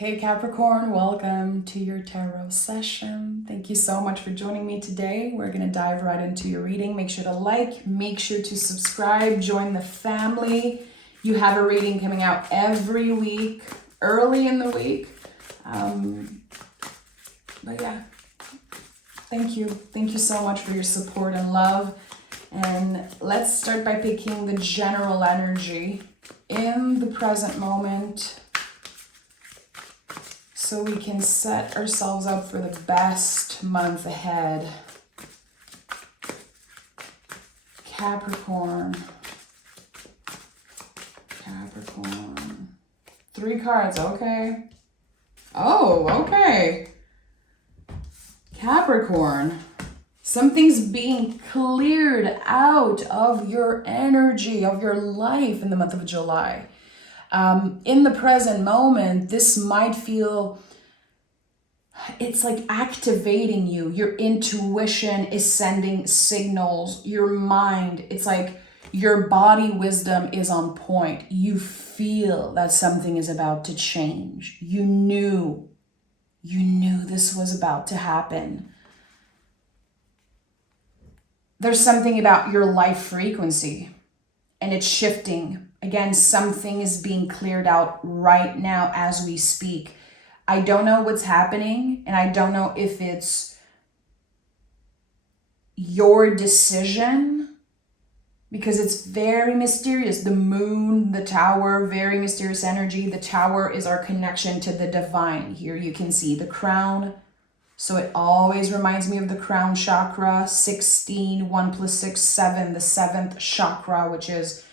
Hey Capricorn, welcome to your tarot session. Thank you so much for joining me today. We're going to dive right into your reading. Make sure to like, make sure to subscribe, join the family. You have a reading coming out every week, early in the week. But yeah, thank you. Thank you so much for your support and love. And let's start by picking the general energy in the present moment, so we can set ourselves up for the best month ahead. Capricorn. 3 cards, okay. Oh, okay. Capricorn. Something's being cleared out of your energy, of your life in the month of July. In the present moment, this might feel, it's like activating you. Your intuition is sending signals. Your mind, it's like your body wisdom is on point. You feel that something is about to change. You knew this was about to happen. There's something about your life frequency and it's shifting. Again, something is being cleared out right now as we speak. I don't know what's happening, and I don't know if it's your decision, because it's very mysterious. The moon, the tower, very mysterious energy. The tower is our connection to the divine. Here you can see the crown. So it always reminds me of the crown chakra, 16, 1 plus 6, 7, the 7th chakra, which is,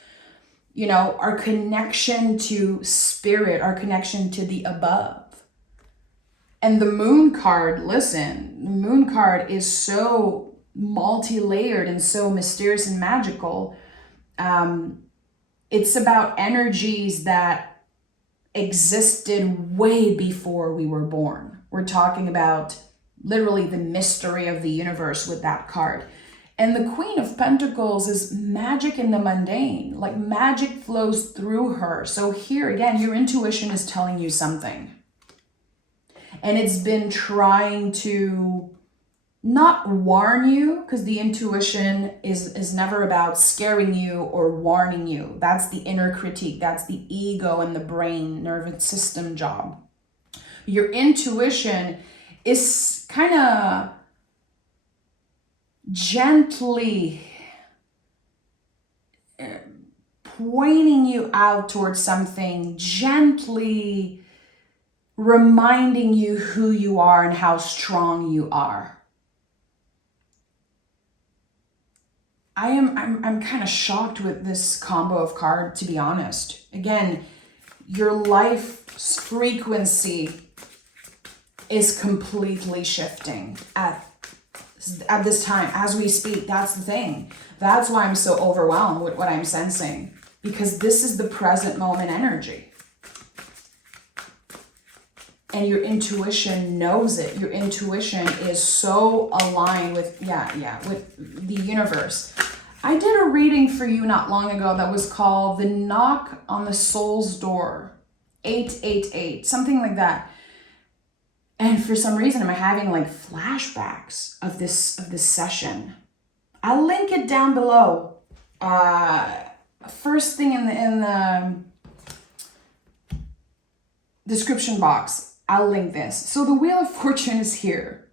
our connection to spirit, our connection to the above. And the moon card, listen, the moon card is so multi-layered and so mysterious and magical. It's about energies that existed way before we were born. We're talking about literally the mystery of the universe with that card. And the Queen of Pentacles is magic in the mundane, like magic flows through her. So here again, your intuition is telling you something. And it's been trying to not warn you, because the intuition is never about scaring you or warning you. That's the inner critique. That's the ego and the brain, nervous system job. Your intuition is kind of gently pointing you out towards something, gently reminding you who you are and how strong you are. I'm kind of shocked with this combo of cards, to be honest. Again, your life's frequency is completely shifting at this time as we speak. That's the thing. That's why I'm so overwhelmed with what I'm sensing, because this is the present moment energy. And your intuition knows it. Your intuition is so aligned with, with the universe. I did a reading for you not long ago that was called The Knock on the Soul's Door, 888, something like that. And for some reason, I'm having like flashbacks of this session. I'll link it down below. First thing in the description box, I'll link this. So the Wheel of Fortune is here.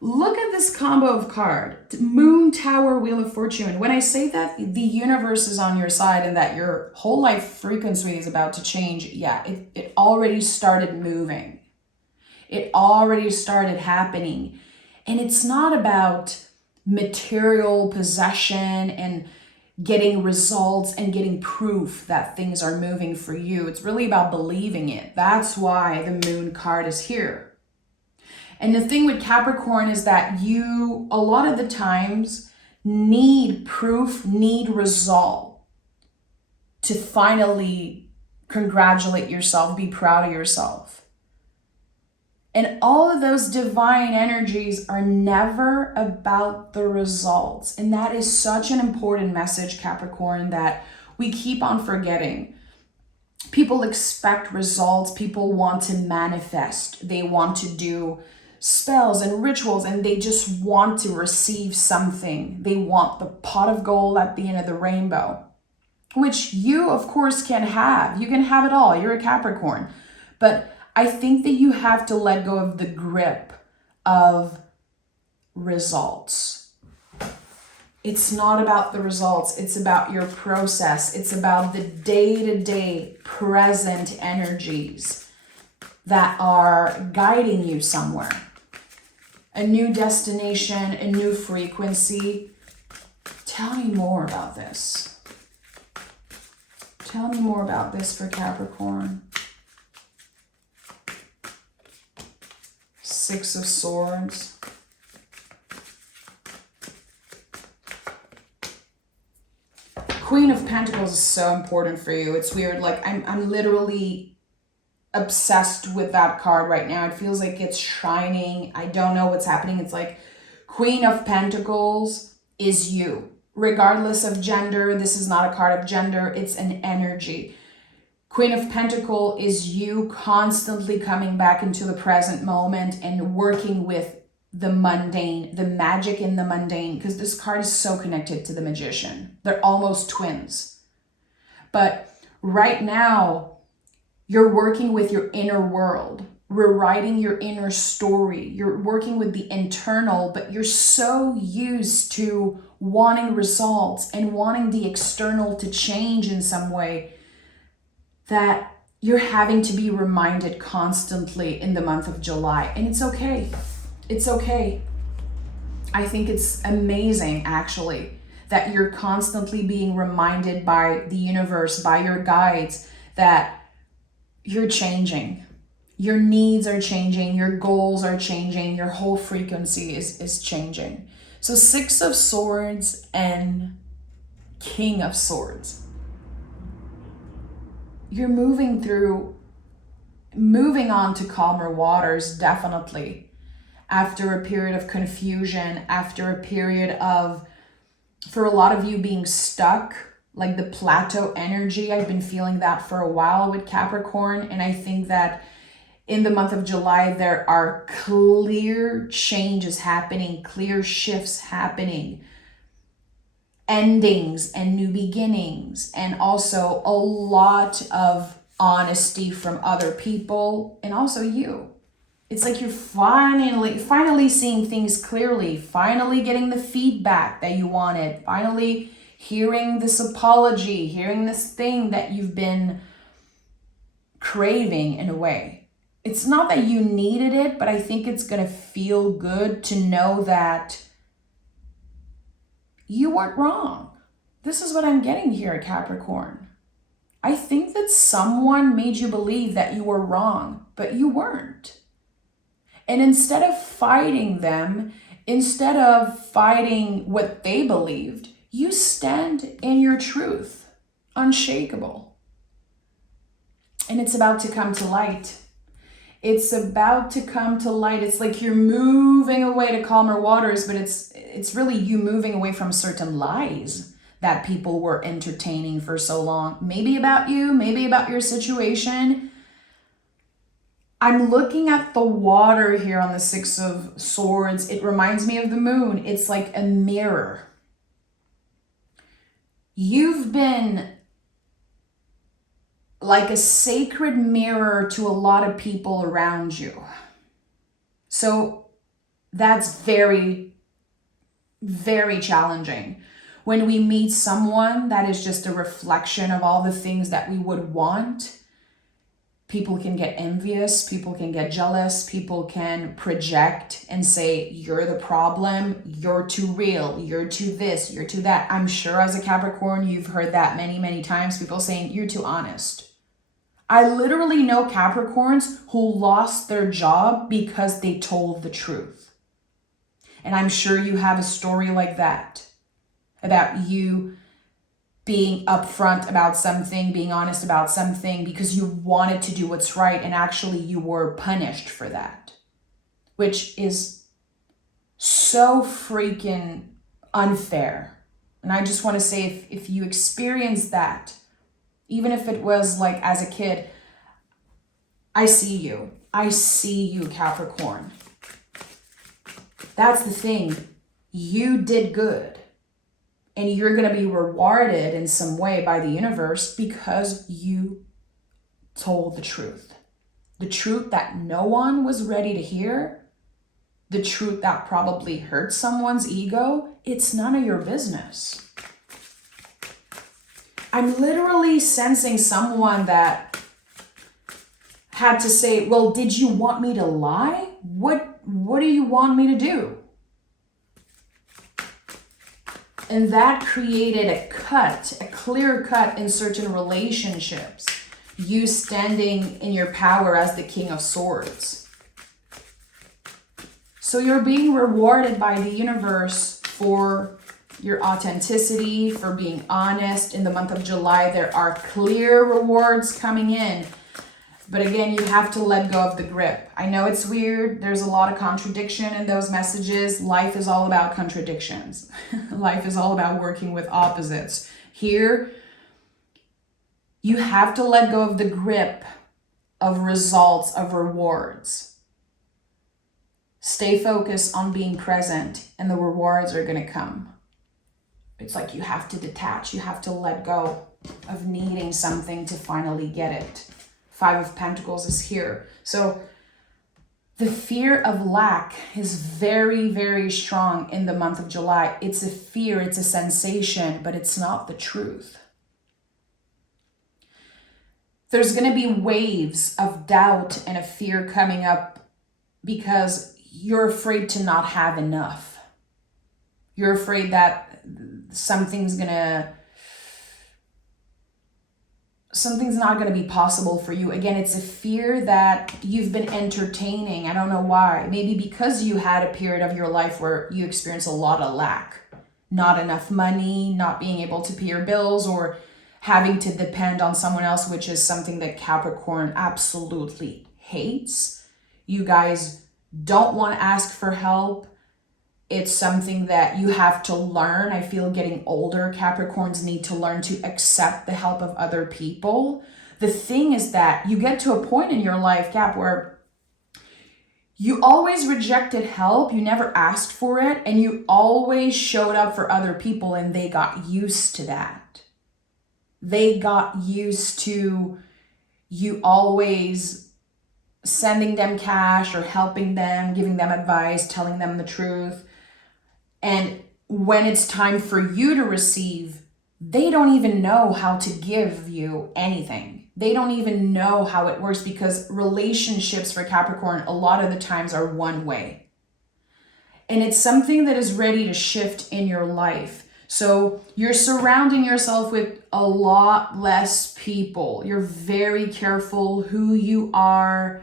Look at this combo of card, Moon, Tower, Wheel of Fortune. When I say that the universe is on your side and that your whole life frequency is about to change, it already started moving. It already started happening. And it's not about material possession and getting results and getting proof that things are moving for you. It's really about believing it. That's why the moon card is here. And the thing with Capricorn is that you, a lot of the times, need proof, need result to finally congratulate yourself, be proud of yourself. And all of those divine energies are never about the results. And that is such an important message, Capricorn, that we keep on forgetting. People expect results. People want to manifest. They want to do spells and rituals, and they just want to receive something. They want the pot of gold at the end of the rainbow, which you, of course, can have. You can have it all. You're a Capricorn. But I think that you have to let go of the grip of results. It's not about the results. It's about your process. It's about the day-to-day present energies that are guiding you somewhere. A new destination, a new frequency. Tell me more about this. Tell me more about this for Capricorn. Six of Swords. Queen of Pentacles is so important for you. It's weird. Like I'm literally obsessed with that card right now. It feels like it's shining. I don't know what's happening. It's like Queen of Pentacles is you. Regardless of gender, this is not a card of gender. It's an energy. Queen of Pentacles is you constantly coming back into the present moment and working with the mundane, the magic in the mundane, because this card is so connected to the Magician. They're almost twins. But right now, you're working with your inner world, rewriting your inner story. You're working with the internal, but you're so used to wanting results and wanting the external to change in some way that you're having to be reminded constantly in the month of July. And it's okay. It's okay. I think it's amazing, actually, that you're constantly being reminded by the universe, by your guides, that you're changing. Your needs are changing. Your goals are changing. Your whole frequency is changing. So Six of Swords and King of Swords. You're moving on to calmer waters, definitely. After a period of confusion, after a period of, for a lot of you, being stuck, like the plateau energy. I've been feeling that for a while with Capricorn. And I think that in the month of July, there are clear changes happening, clear shifts happening, endings and new beginnings, and also a lot of honesty from other people and also you. It's like you're finally seeing things clearly, finally getting the feedback that you wanted, finally hearing this apology, hearing this thing that you've been craving in a way. It's not that you needed it, but I think it's going to feel good to know that you weren't wrong. This is what I'm getting here, Capricorn. I think that someone made you believe that you were wrong, but you weren't. And instead of fighting them, instead of fighting what they believed, you stand in your truth, unshakable. And it's about to come to light. It's about to come to light. It's like you're moving away to calmer waters, but it's really you moving away from certain lies that people were entertaining for so long. Maybe about you, maybe about your situation. I'm looking at the water here on the Six of Swords. It reminds me of the moon. It's like a mirror. You've been like a sacred mirror to a lot of people around you. So that's very, very challenging. When we meet someone that is just a reflection of all the things that we would want, people can get envious, people can get jealous, people can project and say, you're the problem, you're too real, you're too this, you're too that. I'm sure as a Capricorn, you've heard that many, many times, people saying, you're too honest. I literally know Capricorns who lost their job because they told the truth. And I'm sure you have a story like that, about you being upfront about something, being honest about something because you wanted to do what's right and actually you were punished for that, which is so freaking unfair. And I just want to say, if you experience that, Even if it was like as a kid, I see you. I see you, Capricorn. That's the thing. You did good. And you're going to be rewarded in some way by the universe because you told the truth. The truth that no one was ready to hear. The truth that probably hurt someone's ego. It's none of your business. I'm literally sensing someone that had to say, well, did you want me to lie? What do you want me to do? And that created a clear cut in certain relationships. You standing in your power as the King of Swords. So you're being rewarded by the universe for your authenticity, for being honest. In the month of July, there are clear rewards coming in. But again, you have to let go of the grip. I know it's weird. There's a lot of contradiction in those messages. Life is all about contradictions. Life is all about working with opposites. Here, you have to let go of the grip of results, of rewards. Stay focused on being present and the rewards are going to come. It's like you have to detach. You have to let go of needing something to finally get it. 5 of Pentacles is here. So the fear of lack is very, very strong in the month of July. It's a fear, it's a sensation, but it's not the truth. There's going to be waves of doubt and of fear coming up because you're afraid to not have enough. You're afraid that something's not going to be possible for you. Again, it's a fear that you've been entertaining. I don't know why. Maybe because you had a period of your life where you experienced a lot of lack. Not enough money, not being able to pay your bills, or having to depend on someone else, which is something that Capricorn absolutely hates. You guys don't want to ask for help. It's something that you have to learn. I feel getting older, Capricorns need to learn to accept the help of other people. The thing is that you get to a point in your life, Cap, where you always rejected help, you never asked for it, and you always showed up for other people, and they got used to that. They got used to you always sending them cash or helping them, giving them advice, telling them the truth. And when it's time for you to receive, they don't even know how to give you anything. They don't even know how it works because relationships for Capricorn a lot of the times are one way. And it's something that is ready to shift in your life. So you're surrounding yourself with a lot less people. You're very careful who you are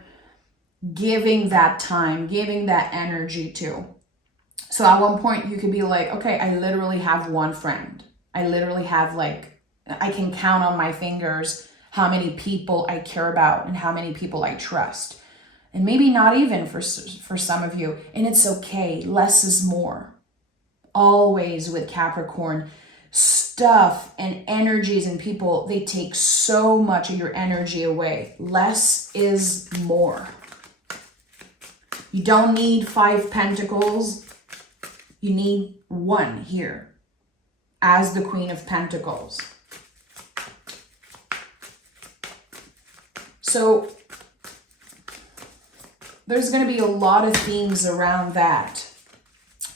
giving that time, giving that energy to. So at one point you could be like, okay, I literally have one friend. I literally have I can count on my fingers how many people I care about and how many people I trust. And maybe not even for some of you. And it's okay. Less is more. Always with Capricorn, stuff and energies and people, they take so much of your energy away. Less is more. You don't need 5 pentacles. You need 1 here as the Queen of Pentacles. So there's going to be a lot of themes around that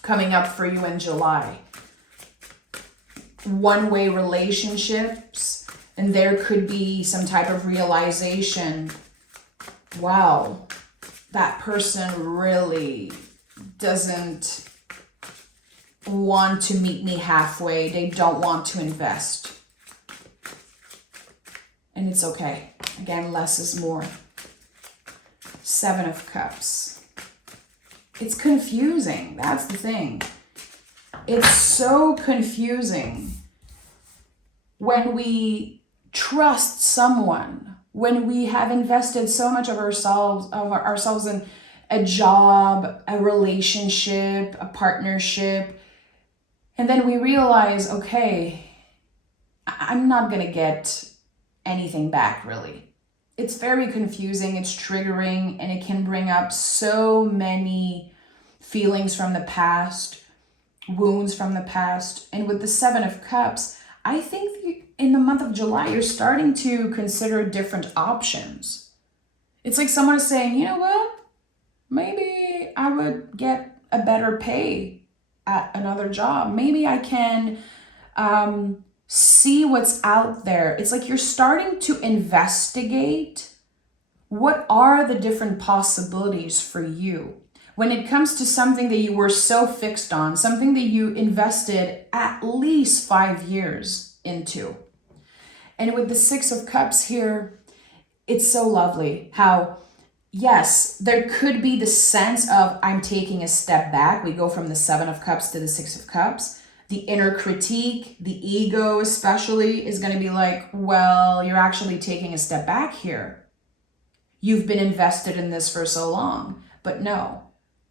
coming up for you in July. One-way relationships, and there could be some type of realization, wow, that person really doesn't want to meet me halfway. They don't want to invest. And it's okay. Again, less is more. 7 of Cups. It's confusing. That's the thing. It's so confusing when we trust someone, when we have invested so much of ourselves in a job, a relationship, a partnership, and then we realize, okay, I'm not going to get anything back, really. It's very confusing, it's triggering, and it can bring up so many feelings from the past, wounds from the past. And with the Seven of Cups, I think in the month of July, you're starting to consider different options. It's like someone is saying, you know what? Maybe I would get a better pay at another job. Maybe I can see what's out there. It's like you're starting to investigate what are the different possibilities for you when it comes to something that you were so fixed on, something that you invested at least 5 years into. And with the Six of Cups here, it's so lovely how, yes, there could be the sense of I'm taking a step back. We go from the Seven of Cups to the Six of Cups. The inner critique, the ego especially, is going to be like, well, you're actually taking a step back here. You've been invested in this for so long. But no,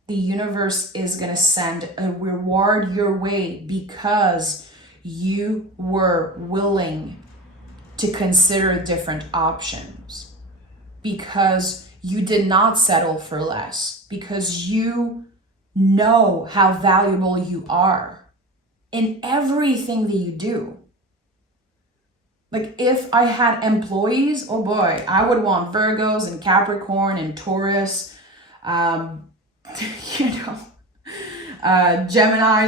the universe is going to send a reward your way because you were willing to consider different options, because you did not settle for less, because you know how valuable you are in everything that you do. Like if I had employees, oh boy, I would want Virgos and Capricorn and Taurus, Geminis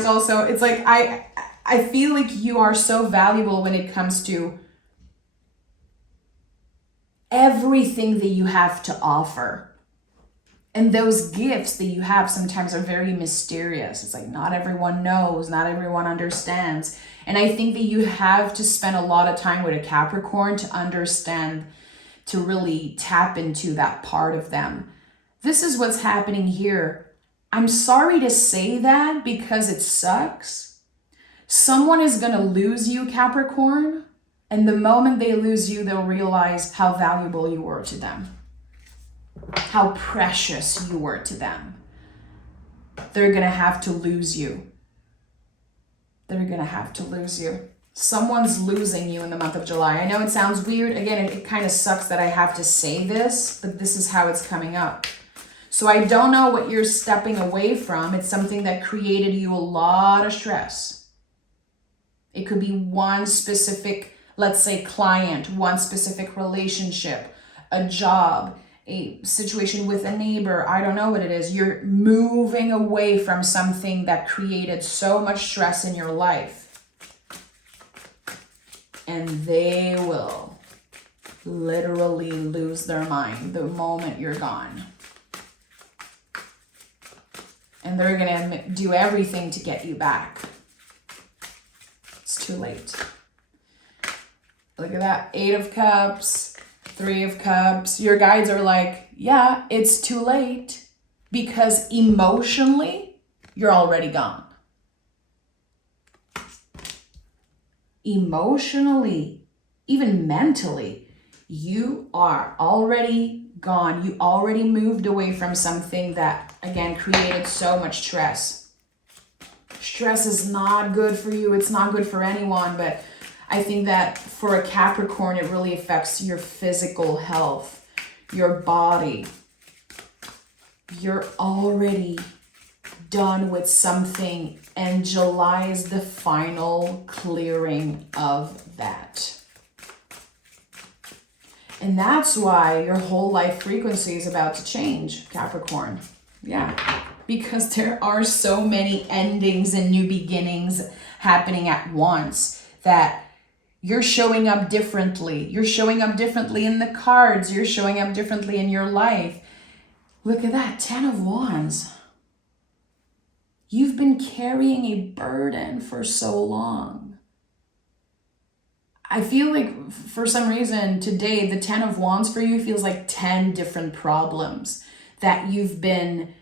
also. It's like I feel like you are so valuable when it comes to everything that you have to offer. And those gifts that you have sometimes are very mysterious. It's like not everyone knows, not everyone understands. And I think that you have to spend a lot of time with a Capricorn to understand, to really tap into that part of them. This is what's happening here. I'm sorry to say that because it sucks. Someone is going to lose you, Capricorn. And the moment they lose you, they'll realize how valuable you were to them, how precious you were to them. They're going to have to lose you. They're going to have to lose you. Someone's losing you in the month of July. I know it sounds weird. Again, it kind of sucks that I have to say this, but this is how it's coming up. So I don't know what you're stepping away from. It's something that created you a lot of stress. It could be one specific, let's say, client, one specific relationship, a job, a situation with a neighbor. I don't know what it is. You're moving away from something that created so much stress in your life. And they will literally lose their mind the moment you're gone. And they're going to do everything to get you back. It's too late. Look at that. 8 of Cups, 3 of Cups. Your guides are like, yeah, it's too late because emotionally, you're already gone. Emotionally, even mentally, you are already gone. You already moved away from something that, again, created so much stress. Stress is not good for you. It's not good for anyone, but I think that for a Capricorn, it really affects your physical health, your body. You're already done with something, and July is the final clearing of that. And that's why your whole life frequency is about to change, Capricorn. Yeah, because there are so many endings and new beginnings happening at once that you're showing up differently. You're showing up differently in the cards. You're showing up differently in your life. Look at that, 10 of Wands. You've been carrying a burden for so long. I feel like for some reason today, the 10 of Wands for you feels like 10 different problems that you've been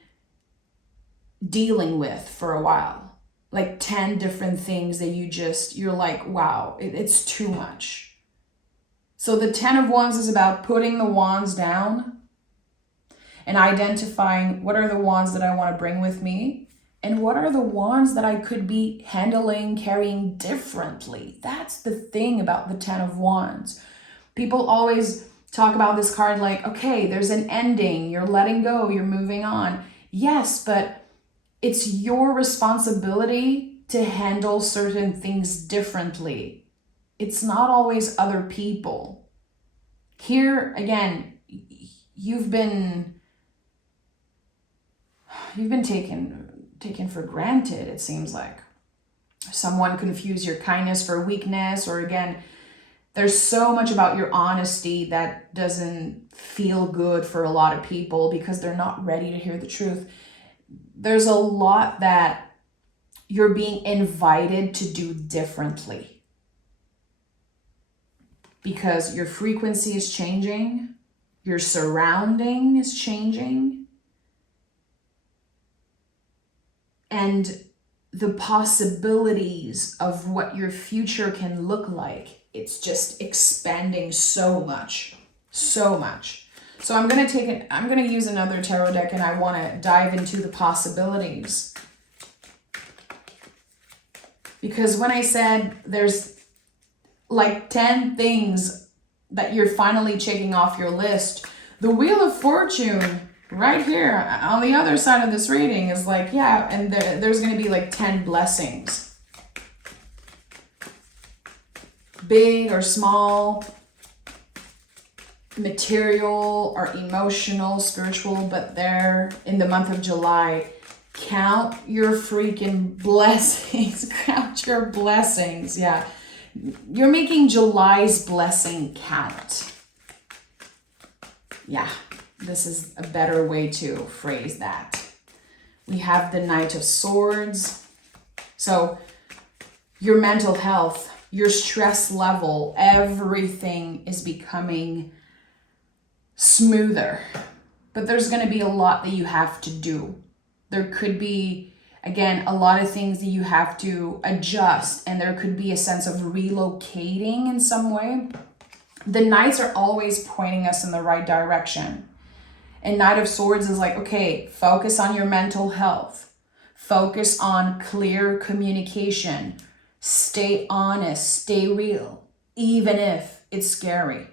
dealing with for a while. Like 10 different things that you're like, wow, it's too much. So the 10 of Wands is about putting the wands down and identifying what are the wands that I want to bring with me and what are the wands that I could be handling, carrying differently. That's the thing about the 10 of Wands. People always talk about this card like, okay, there's an ending, you're letting go, you're moving on. Yes, but it's your responsibility to handle certain things differently. It's not always other people. Here, again, you've been taken for granted, it seems like. Someone confused your kindness for weakness, or again, there's so much about your honesty that doesn't feel good for a lot of people because they're not ready to hear the truth. There's a lot that you're being invited to do differently because your frequency is changing, your surrounding is changing, and the possibilities of what your future can look like, it's just expanding so much. So I'm gonna use another tarot deck, and I want to dive into the possibilities. Because when I said there's like 10 things that you're finally checking off your list, the Wheel of Fortune right here on the other side of this reading is like, yeah, and there's going to be like 10 blessings. Big or small, material or emotional, spiritual, but there in the month of July, count your freaking blessings. Count your blessings. Yeah. You're making July's blessing count. Yeah. This is a better way to phrase that. We have the Knight of Swords. So your mental health, your stress level, everything is becoming smoother. But there's going to be a lot that you have to do. There could be, again, a lot of things that you have to adjust, and there could be a sense of relocating in some way. The Knights are always pointing us in the right direction. And Knight of Swords is like, okay, focus on your mental health. Focus on clear communication. Stay honest, stay real, even if it's scary.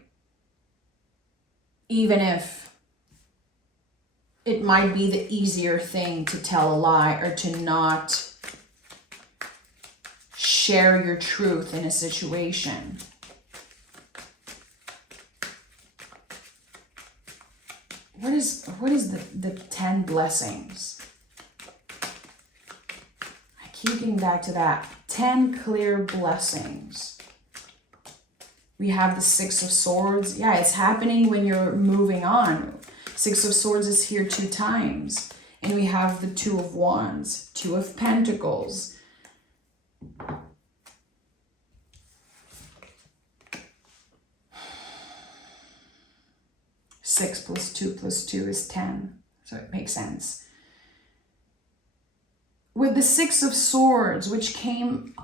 Even if it might be the easier thing to tell a lie or to not share your truth in a situation. What is the 10 blessings? I keep getting back to that. 10 clear blessings. We have the Six of Swords. Yeah, it's happening when you're moving on. Six of Swords is here 2 times. And we have the Two of Wands, Two of Pentacles. Six plus 2 is 10. So it makes sense. With the Six of Swords, which came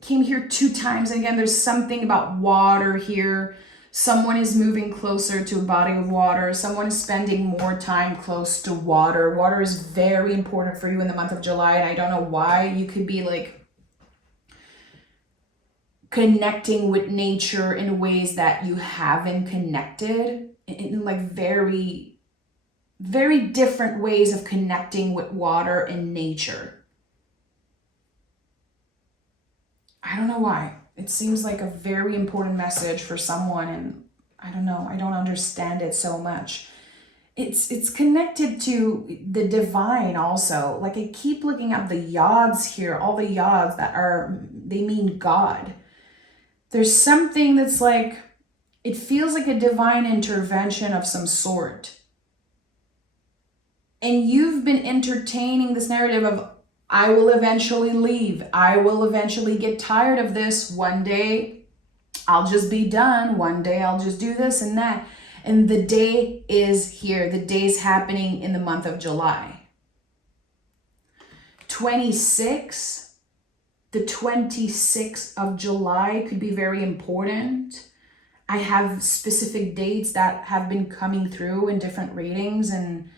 here 2 times. And again, there's something about water here. Someone is moving closer to a body of water. Someone is spending more time close to water. Water is very important for you in the month of July. And I don't know why. You could be like connecting with nature in ways that you haven't connected. In like very, very different ways of connecting with water and nature. I don't know why. It seems like a very important message for someone, and I don't know. I don't understand it so much. It's connected to the divine also. Like I keep looking at the yods here, all the yods they mean God. There's something that's like, it feels like a divine intervention of some sort. And you've been entertaining this narrative of, I will eventually leave. I will eventually get tired of this. One day I'll just be done. One day I'll just do this and that. And the day is here. The day's happening in the month of July. 26, the 26th of July could be very important. I have specific dates that have been coming through in different readings, and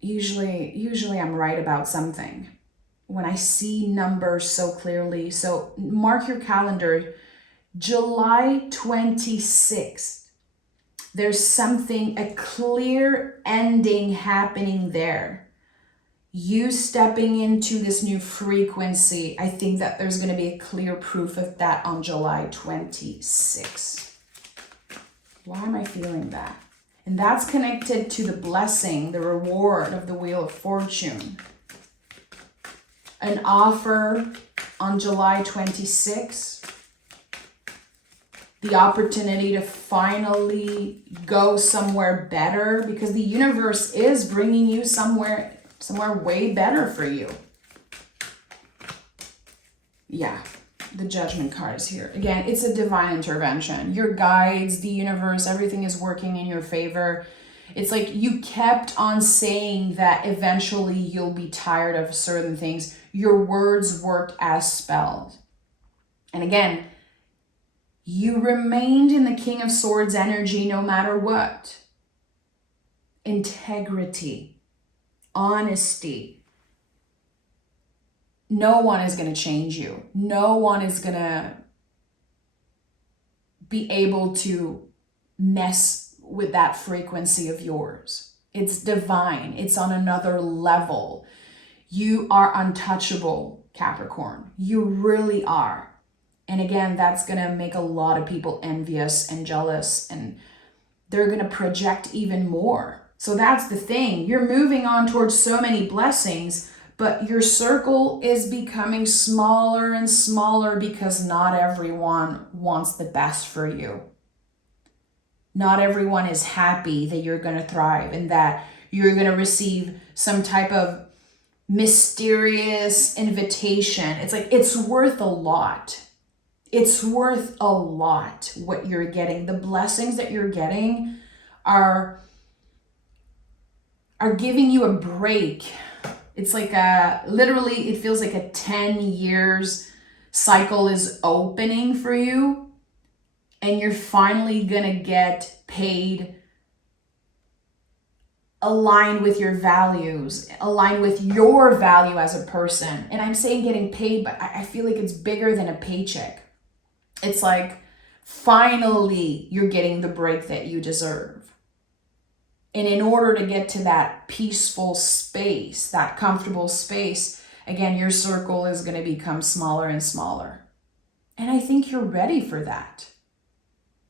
usually I'm right about something when I see numbers so clearly. So mark your calendar. July 26th, there's something, a clear ending happening there. You stepping into this new frequency, I think that there's going to be a clear proof of that on July 26th. Why am I feeling that? And that's connected to the blessing, the reward of the Wheel of Fortune. An offer on July 26th. The opportunity to finally go somewhere better, because the universe is bringing you somewhere way better for you. Yeah, the Judgment card is here. Again, it's a divine intervention. Your guides, the universe, everything is working in your favor. It's like you kept on saying that eventually you'll be tired of certain things. Your words worked as spells. And again, you remained in the King of Swords energy no matter what. Integrity, honesty. No one is going to change you. No one is going to be able to mess with that frequency of yours. It's divine. It's on another level. You are untouchable, Capricorn. You really are. And again, that's going to make a lot of people envious and jealous, and they're going to project even more. So that's the thing. You're moving on towards so many blessings, but your circle is becoming smaller and smaller because not everyone wants the best for you. Not everyone is happy that you're going to thrive and that you're going to receive some type of mysterious invitation. It's like, it's worth a lot. It's worth a lot what you're getting. The blessings that you're getting are giving you a break. It's like literally, it feels like a 10 years cycle is opening for you, and you're finally gonna get paid aligned with your values, aligned with your value as a person. And I'm saying getting paid, but I feel like it's bigger than a paycheck. It's like finally you're getting the break that you deserve. And in order to get to that peaceful space, that comfortable space, again, your circle is going to become smaller and smaller. And I think you're ready for that.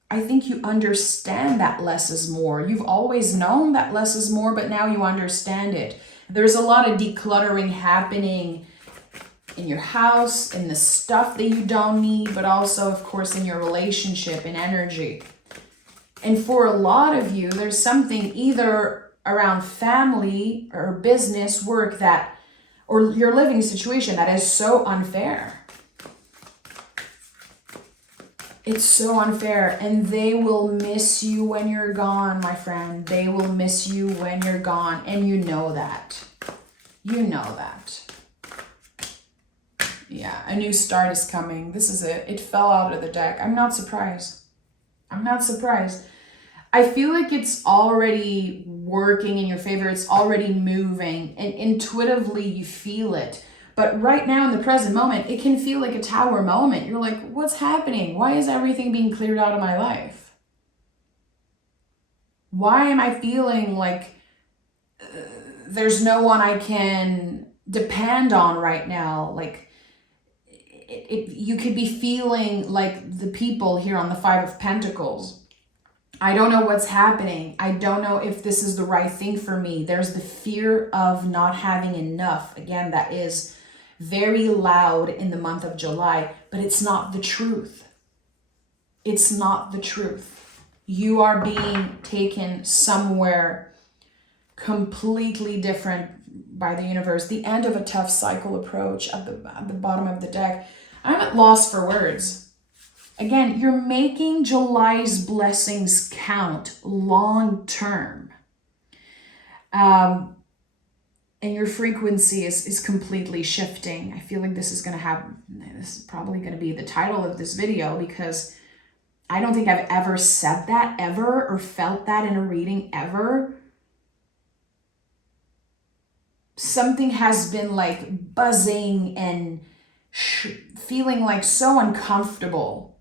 I think you understand that less is more. You've always known that less is more, but now you understand it. There's a lot of decluttering happening in your house, in the stuff that you don't need, but also, of course, in your relationship and energy. And for a lot of you, there's something either around family or business, work that, or your living situation that is so unfair. It's so unfair, and they will miss you when you're gone, my friend. They will miss you when you're gone, and you know that. You know that. Yeah, a new start is coming. This is it. It fell out of the deck. I'm not surprised. I'm not surprised. I feel like it's already working in your favor. It's already moving, and intuitively you feel it. But right now in the present moment, it can feel like a tower moment. You're like, what's happening? Why is everything being cleared out of my life? Why am I feeling like there's no one I can depend on right now? Like, you could be feeling like the people here on the Five of Pentacles. I don't know what's happening. I don't know if this is the right thing for me. There's the fear of not having enough. Again, that is very loud in the month of July, but it's not the truth. It's not the truth. You are being taken somewhere completely different by the universe. The end of a tough cycle approach at the bottom of the deck. I'm at loss for words. Again, you're making July's blessings count long term. And your frequency is completely shifting. I feel like this is probably going to be the title of this video, because I don't think I've ever said that ever or felt that in a reading ever. Something has been like buzzing and feeling like so uncomfortable.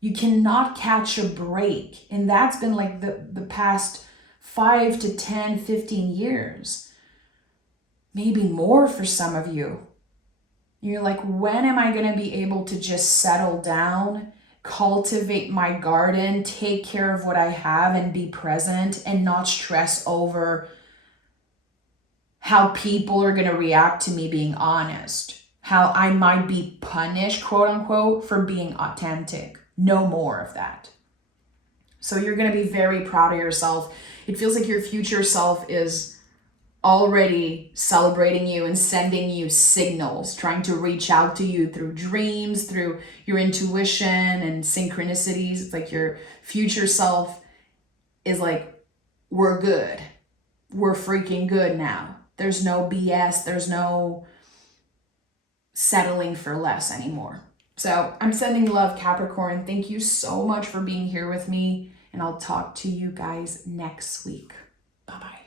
You cannot catch a break. And that's been like the past 5 to 10, 15 years. Maybe more for some of you. You're like, when am I going to be able to just settle down, cultivate my garden, take care of what I have, and be present and not stress over how people are going to react to me being honest, how I might be punished, quote unquote, for being authentic. No more of that. So you're going to be very proud of yourself. It feels like your future self is already celebrating you and sending you signals, trying to reach out to you through dreams, through your intuition and synchronicities. It's like your future self is like, we're good. We're freaking good now. There's no BS. There's no settling for less anymore. So I'm sending love, Capricorn. Thank you so much for being here with me. And I'll talk to you guys next week. Bye-bye.